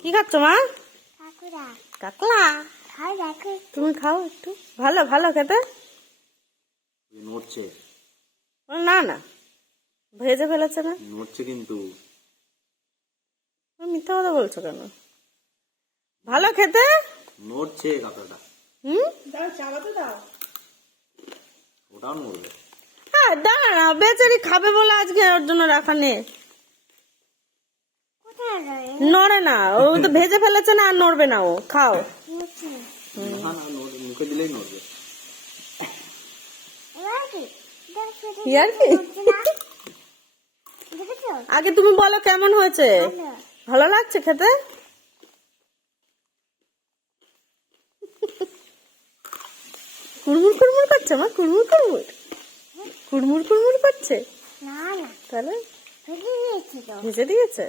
কি খাচ্ছ মা? কাকুরা কাকলা। খাও দেখো তুমি খাও একটু। ভালো ভালো খেতে। নড়ছে না না, ভেজে ফেলেছে না। নড়ছে কিন্তু মিথ্যা কথা বলছো কেন? ভালো খেতে। নড়ছে কাঁকড়াটা। দাও, চাবাতে দাও। ওটাও নড়বে। হ্যাঁ দাঁড়া না, বেচারি খাবে বলে আজকে ওর জন্য রাখা নেই। কোথায় রয়ে নড়ে না, ও তো ভেজে ফেলেছে না, আর নড়বে না ও। খাও। মুছে না না মুখে দিলেই নড়বে। এবার কি দেখ সেটা কি আর কি? হচ্ছে না দেখেছো আগে তুমি বলো কেমন হয়েছে। ভালো ভালো লাগছে খেতে? কুড়মুড় কুড়মুড় করছে মা, কুড়মুড় কুড়মুড় কুড়মুড় কুড়মুড় করছে। না না তাহলে ফেটে দিয়েছে তো ভেজে দিয়েছে।